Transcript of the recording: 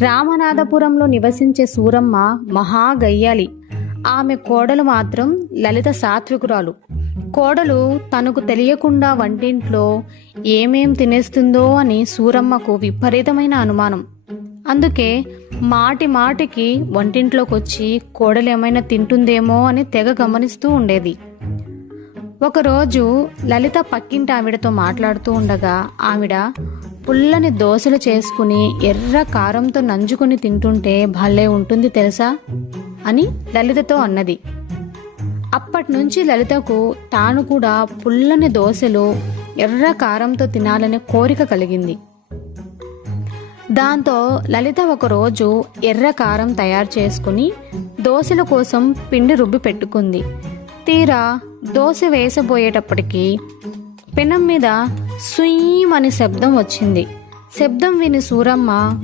రామనాథపురంలో నివసించే సూరమ్మ మహాగయ్యాలి. ఆమె కోడలు మాత్రం లలిత సాత్వికురాలు. కోడలు తనకు తెలియకుండా వంటింట్లో ఏమేం తినేస్తుందో అని సూరమ్మకు విపరీతమైన అనుమానం. అందుకే మాటి మాటికి వంటింట్లోకొచ్చి కోడలేమైనా తింటుందేమో అని తెగ గమనిస్తూ ఉండేది. ఒకరోజు లలిత పక్కింటి ఆవిడతో మాట్లాడుతూ ఉండగా ఆవిడ పుల్లని దోశలు చేసుకుని ఎర్ర కారంతో నంజుకుని తింటుంటే భలే ఉంటుంది తెలుసా అని లలితతో అన్నది. అప్పటినుంచి లలితకు తాను కూడా పుల్లని దోశలు ఎర్ర కారంతో తినాలనే కోరిక కలిగింది. దాంతో లలిత ఒకరోజు ఎర్ర కారం తయారు చేసుకుని దోశల కోసం పిండి రుబ్బి పెట్టుకుంది. తీరా దోశ వేసబోయేటప్పటికి పెనం మీద సుయ్యమని శబ్దం వచ్చింది. శబ్దం విని సూరమ్మ